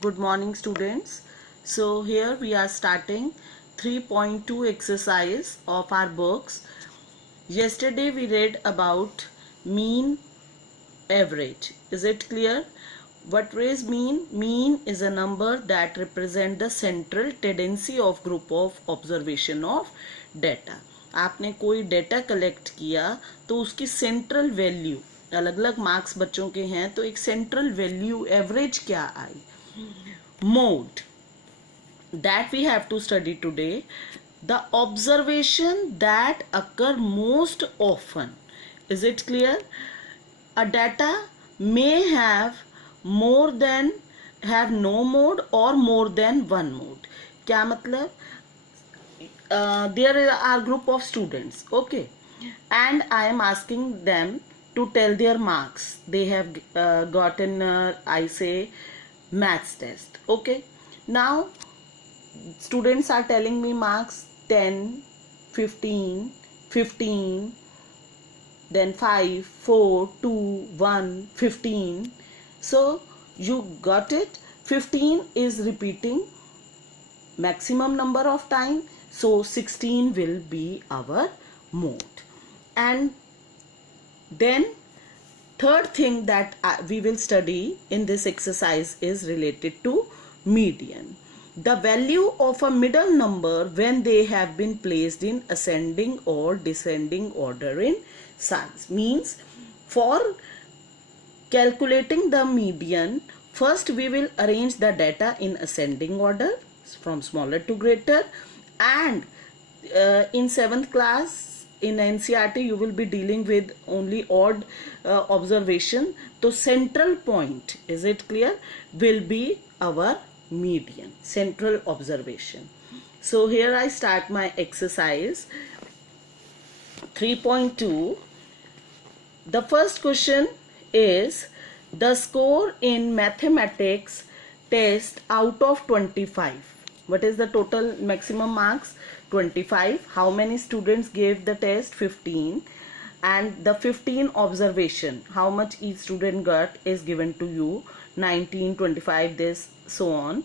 Good morning, students. So here we are starting 3.2 exercise of our books. Yesterday we read about mean, average. Is it clear? What is mean? Mean is a number that represent the central tendency of group of observation of data. आपने कोई data collect किया तो उसकी central value, अलग अलग marks बच्चों के हैं, तो एक सेंट्रल वैल्यू एवरेज क्या आई. Mode that we have to study today, the observation that occur most often. Is it clear? A data may have no mode or more than one mode. क्या मतलब? There are group of students, okay, and I am asking them to tell their marks they have gotten, I say, maths test. Okay, now students are telling me marks 10, 15, 15, then 5, 4, 2, 1, 15. So you got it. 15 is repeating maximum number of time, so 16 will be our mode. And then third thing that we will study in this exercise is related to median. The value of a middle number when they have been placed in ascending or descending order in size. Means for calculating the median, first we will arrange the data in ascending order from smaller to greater, and in 7th class in NCERT you will be dealing with only odd observation. So central point, is it clear, will be our median, central observation. So here I start my exercise 3.2. The first question is the score in mathematics test out of 25. What is the total maximum marks? 25. How many students gave the test? 15. And the 15 observation, how much each student got, is given to you. 19, 25, this, so on.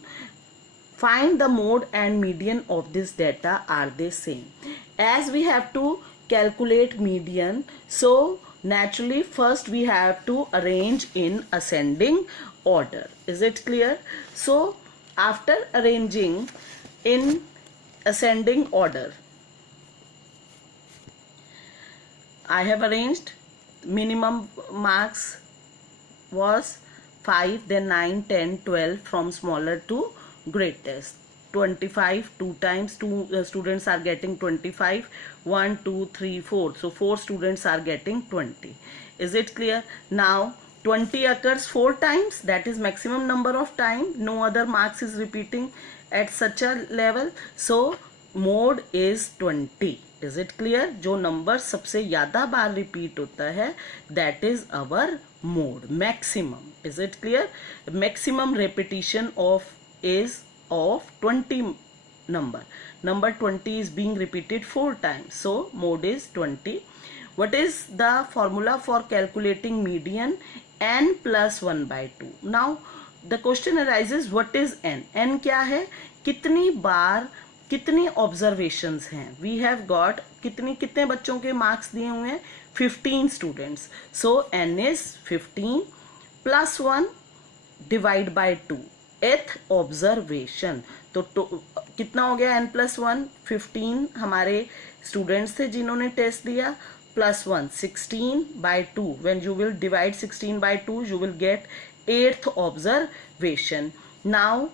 Find the mode and median of this data. Are they same? As we have to calculate median, so naturally first we have to arrange in ascending order. Is it clear? So after arranging in ascending order, I have arranged. Minimum marks was 5, then 9, 10, 12 from smaller to greatest. 25 2 times, 2 students are getting 25. 1, 2, 3, 4. So 4 students are getting 20. Is it clear? Now 20 occurs 4 times, that is maximum number of time. No other marks is repeating at such a level. So mode is 20. Is it clear? जो number सबसे ज़्यादा बार repeat होता है, that is our mode, maximum. Is it clear? Maximum repetition is of 20 number. Number 20 is being repeated 4 times. So mode is 20. What is the formula for calculating median? N plus 1 by 2. Now the question arises, what is n? N क्या है? कितनी बार कितनी observations हैं. We have got कितने बच्चों के marks दिए हुए हैं? 15 students. So n is 15 plus 1 divide by 2, एथ ऑब्जर्वेशन. तो कितना हो गया? n plus 1. 15 हमारे स्टूडेंट्स थे जिन्होंने टेस्ट दिया, plus 1 16 by 2. When you will divide 16 by 2 you will get 8th observation. Now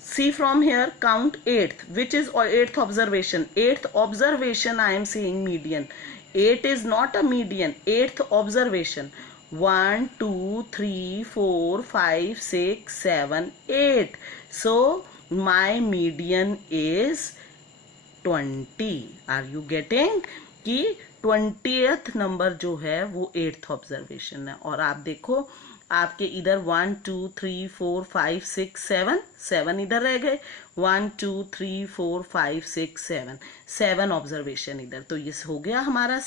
see from here, count 8th. Which is 8th observation? 8th observation I am saying median. 8 is not a median. 8th observation. 1, 2, 3, 4, 5, 6, 7, 8. So my median is 20. Are you getting? कि 20th number जो है वो 8th observation है. और आप देखो आपके इधर 1, 2, 3, 4, 5, 6, 7 इधर रह गए. 1, 2, 3, 4, 5, 6, 7 ऑब्जर्वेशन इधर. तो ये हो गया हमारा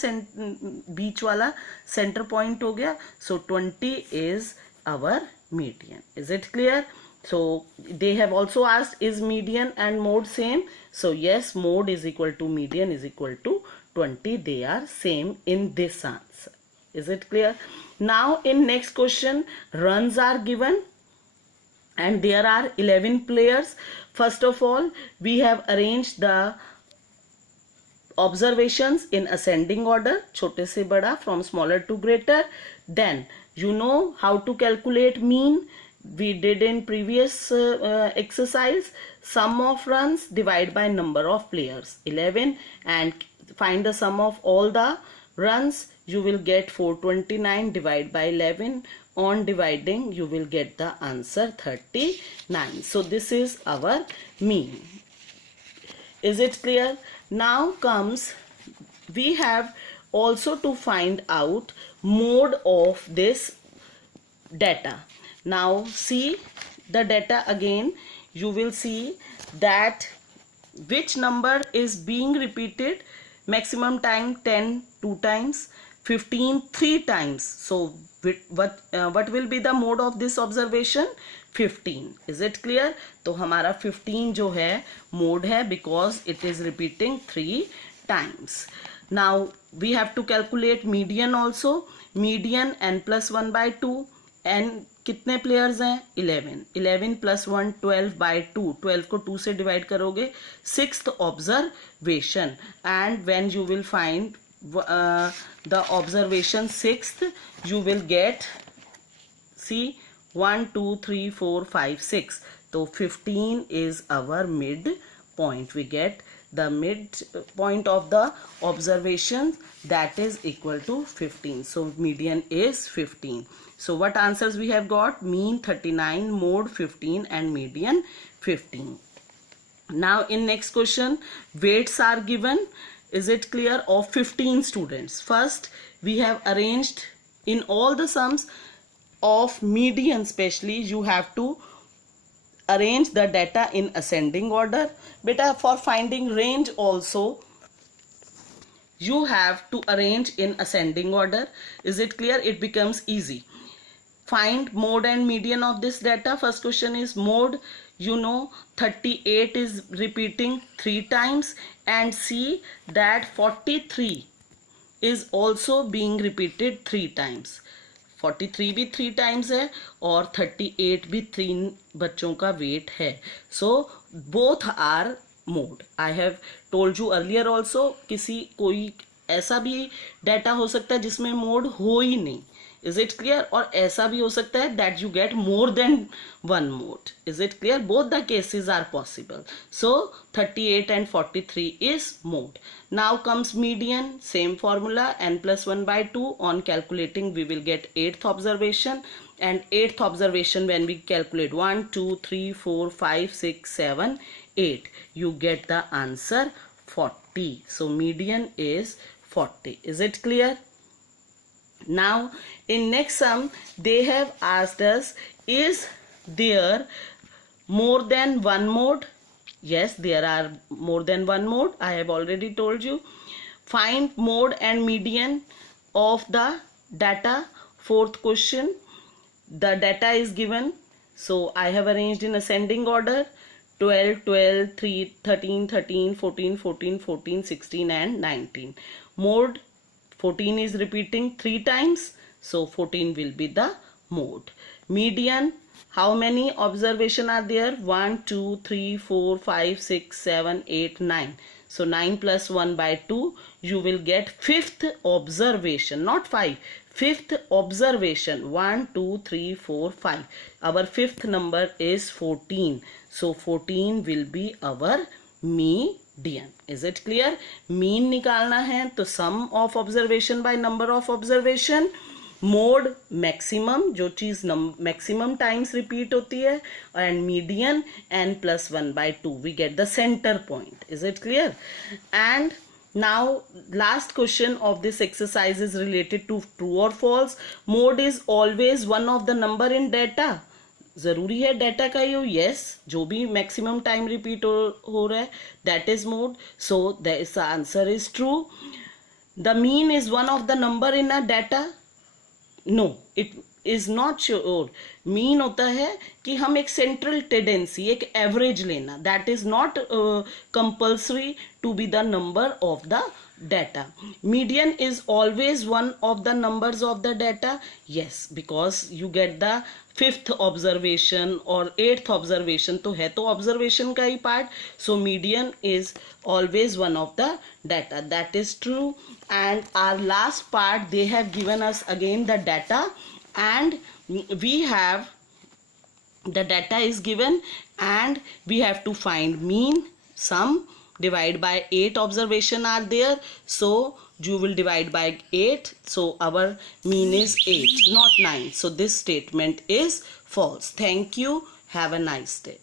बीच वाला सेंटर पॉइंट हो गया. So 20 is our median. Is it clear? So they have also asked, is median and mode same? So yes, mode is equal to median is equal to 20. They are same in this answer. Is it clear? Now in next question, runs are given and there are 11 players. First of all, we have arranged the observations in ascending order, छोटे से बड़ा from smaller to greater. Then you know how to calculate mean. We did in previous exercise. Sum of runs divide by number of players, 11, and find the sum of all the runs. You will get 429 divided by 11. On dividing, you will get the answer 39. So this is our mean. Is it clear? Now comes, we have also to find out mode of this data. Now see the data again. You will see that which number is being repeated. Maximum time 10 2 times, 15 3 times. So what will be the mode of this observation? 15. Is it clear? तो हमारा 15 जो है mode है because it is repeating 3 times. Now we have to calculate median also. Median n plus 1 by 2. n कितने players हैं? 11. 11 plus 1 12 by 2. 12 को 2 से divide करोगे. Sixth observation, and when you will find the observation sixth, you will get, see, 1 2 3 4 5 6. So 15 is our mid point. We get the mid point of the observation, that is equal to 15. So median is 15. So what answers we have got? Mean 39, mode 15, and median 15. Now in next question, weights are given. Is it clear? Of 15 students. First we have arranged in all the sums of median, especially you have to arrange the data in ascending order. Beta, for finding range also you have to arrange in ascending order. Is it clear? It becomes easy. Find mode and median of this data. First question is mode. You know 38 is repeating 3 times, and see that 43 is also being repeated 3 times. 43 भी 3 times है और 38 भी 3 बच्चों का weight है. So both are mode. I have told you earlier also, किसी कोई ऐसा भी data हो सकता है जिसमें mode हो ही नहीं. Is it clear? और ऐसा भी हो सकता है that you get more than one mode. Is it clear? Both the cases are possible. So 38 and 43 is mode. Now comes median. Same formula, n plus 1 by 2. On calculating we will get 8th observation, and 8th observation when we calculate 1 2 3 4 5 6 7 8, you get the answer 40. So median is 40. Is it clear? Now in next sum they have asked us, is there more than one mode? Yes, there are more than one mode. I have already told you. Find mode and median of the data. Fourth question, the data is given, so I have arranged in ascending order. 12 12 3 13 13 14 14 14 16 and 19. Mode 14 is repeating 3 times, so 14 will be the mode. Median, how many observation are there? 1 2 3 4 5 6 7 8 9. So 9 plus 1 by 2, you will get 5th observation, not 5. 5th observation, 1 2 3 4 5. Our 5th number is 14. So 14 will be our median. Is it clear? Mean निकालना है तो sum of observation by number of observation. Mode maximum, जो चीज maximum times repeat होती है, and median n plus 1 by 2. We get the center point. Is it clear? And now last question of this exercise is related to true or false. Mode is always one of the number in data. जरूरी है data का ये? Yes, जो भी maximum time repeat हो रहा है that is mode. So the answer is true. The mean is one of the number in a data. No, is not sure. Mean होता है कि हम एक सेंट्रल टेंडेंसी, एक एवरेज लेना. That is not compulsory to be the number of the data. Median is always one of the numbers of the data. Yes, because you get the 5th observation or 8th observation, तो है तो observation का ही part. So median is always one of the data. That is true. And our last part, they have given us again the data, and we have the data is given, and we have to find mean, sum, divide by 8 observation are there, so you will divide by 8, so our mean is 8 not 9, so this statement is false. Thank you, have a nice day.